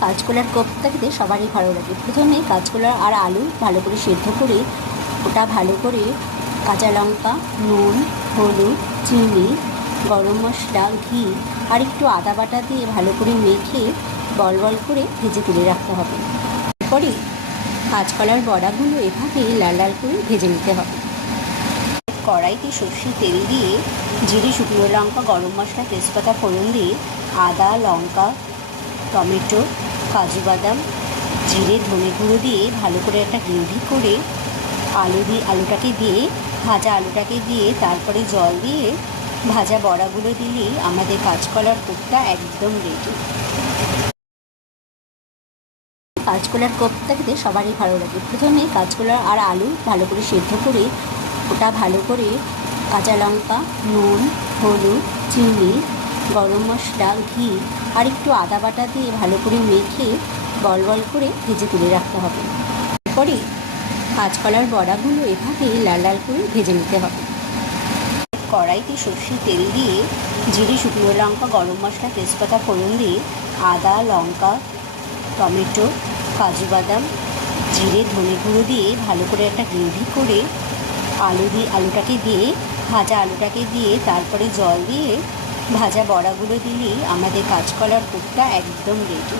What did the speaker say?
কাঁচকলার কোপ্তা খেতে সবারই ভালো লাগে। প্রথমে কাঁচকলা আর আলু ভালো করে সেদ্ধ করে ওটা ভালো করে কাঁচা লঙ্কা, নুন, হলুদ, চিনি, গরম মশলা, ঘি আর একটু আদা বাটা দিয়ে ভালো করে মেখে বল বল করে ভেজে তুলে রাখতে হবে। এরপরে কাঁচকলার বড়াগুলো এভাবে লাল লাল করে ভেজে নিতে হবে। কড়াইতে সর্ষের তেল দিয়ে জিরে, শুকনো লঙ্কা, গরম মশলা, তেজপাতা ফোড়ন দিয়ে আদা, লঙ্কা, টমেটো, কাজু বাদাম, জিরে, ধনে গুঁড়ো দিয়ে ভালো করে একটা গ্রেভি করে আলুটাকে দিয়ে আলুটাকে দিয়ে তারপরে জল দিয়ে ভাজা বড়াগুলো দিলেই আমাদের কাঁচকলার কোপ্তা একদম রেডি। কাঁচকলার কোপ্তা খেতে সবারই ভালো লাগে। প্রথমে কাঁচকলা আর আলু ভালো করে সেদ্ধ করে ওটা ভালো করে কাঁচা লঙ্কা, নুন, হলুদ, চিনি, গরম মশলা, ঘি আর একটু আদা বাটা দিয়ে ভালো করে মেখে বল বল করে ভেজে তুলে রাখতে হবে। এরপরে কাঁচকলার বড়াগুলো এভাবে লাল লাল করে ভেজে নিতে হবে। কড়াইতে সর্ষের তেল দিয়ে জিরে, শুকনো লঙ্কা, গরম মশলা, তেজপাতা ফোড়ন দিয়ে আদা, লঙ্কা, টমেটো, কাজু বাদাম, জিরে, ধনে গুঁড়ো দিয়ে ভালো করে একটা গ্রেভি করে আলুটাকে দিয়ে তারপরে জল দিয়ে ভাজা বড়াগুলো দিলেই আমাদের কাঁচকলার কোপ্তা একদম রেডি।